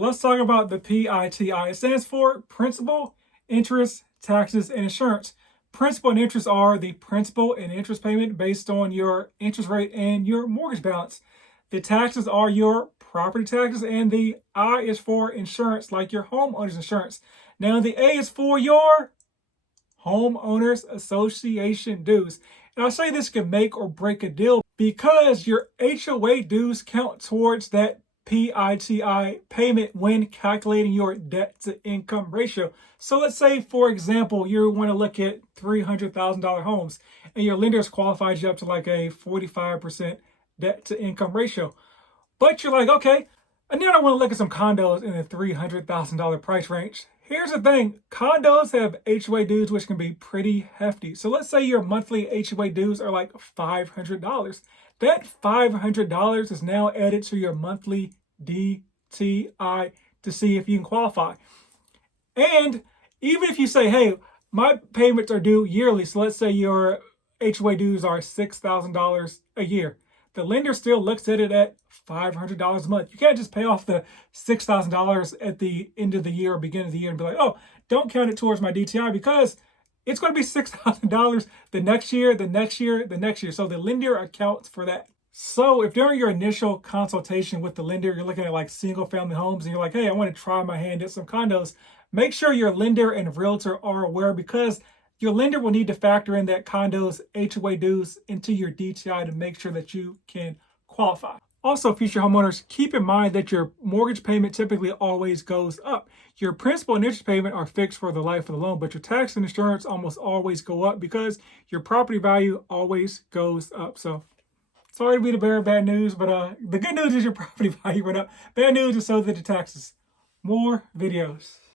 Let's talk about the PITI. It stands for Principal, Interest, Taxes, and Insurance. Principal and interest are the principal and interest payment based on your interest rate and your mortgage balance. The taxes are your property taxes, and the I is for insurance, like your homeowners insurance. Now, the A is for your Homeowners Association dues. And I'll say this can make or break a deal because your HOA dues count towards that PITI payment when calculating your debt to income ratio. So let's say, for example, you want to look at $300,000 homes and your lender has qualified you up to like a 45% debt to income ratio. But you're like, okay, and then I want to look at some condos in the $300,000 price range. Here's the thing, condos have HOA dues which can be pretty hefty. So let's say your monthly HOA dues are like $500. That $500 is now added to your monthly DTI to see if you can qualify. And even if you say, hey, my payments are due yearly, so let's say your HOA dues are $6,000 a year, the lender still looks at it at $500 a month. You can't just pay off the $6,000 at the end of the year or beginning of the year and be like, oh, don't count it towards my DTI because it's going to be $6,000 the next year, the next year, the next year. So the lender accounts for that. So if during your initial consultation with the lender, you're looking at like single family homes and you're like, hey, I want to try my hand at some condos, make sure your lender and realtor are aware because your lender will need to factor in that condo's HOA dues into your DTI to make sure that you can qualify. Also, future homeowners, keep in mind that your mortgage payment typically always goes up. Your principal and interest payment are fixed for the life of the loan, but your tax and insurance almost always go up because your property value always goes up. So, sorry to be the bearer of bad news, but the good news is your property value went up. Bad news is so that the taxes. More videos.